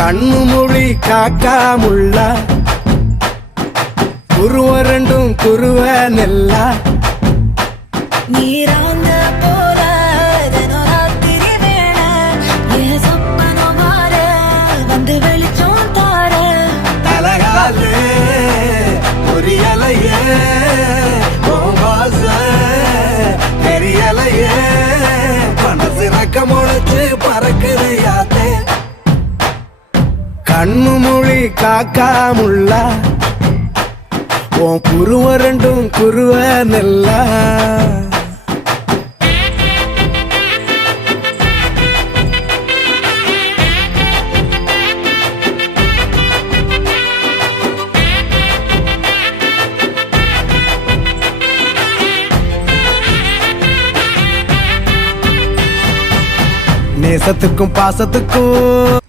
கண்ணு மொழி காக்காமுள்ள குருவ ரெண்டும் குருவ நெல்லா நீராங்க போல தினராத்திரி வேண என் சொப்பனம் மாற வந்து வெளிச்சம் தார தலகாலே பொரியலையே வாச தெரியலையே மனசு ரக்க முளைச்சு பறக்குதையாத்தே கண்ணு மொழி காக்காமுள்ள உன் குருவ ரெண்டும் குருவ நெல்லா நேசத்துக்கும் பாசத்துக்கும்